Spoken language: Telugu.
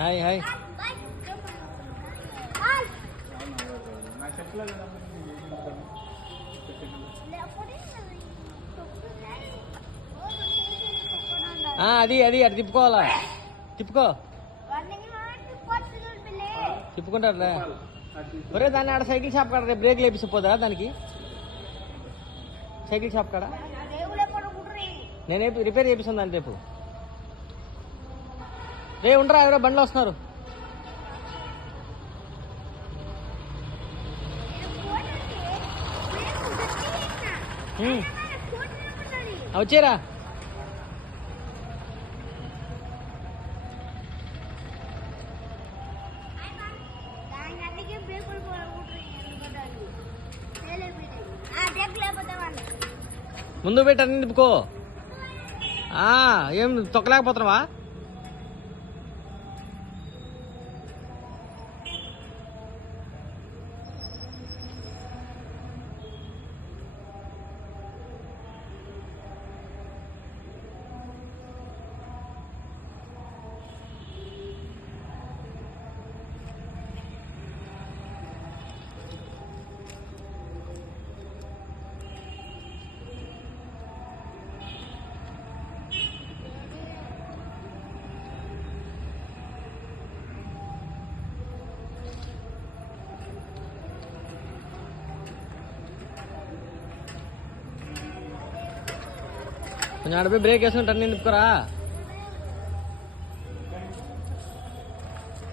Hi hi. అది అది అటు తిప్పుకోవాలా, తిప్పుకో, తిప్పుకుంటారులే. ఒరే దాన్ని ఆడ సైకిల్ షాప్ కాడ రేపు బ్రేక్ లేపిసిపోదా దానికి? సైకిల్ షాప్ కాడ నేనే రిపేర్ చేపిస్తాను దాన్ని రేపు. రే ఉండరా, ఎవరో బండ్లో వస్తున్నారు. వచ్చేరా. ముందు పెట్టి అన్ని తిప్పుకో. ఏం తొక్కలేకపోతున్నావా? కొంచెం ఆడపోయి బ్రేక్ వేసుకుంటే అన్ని తిప్పుకోరా.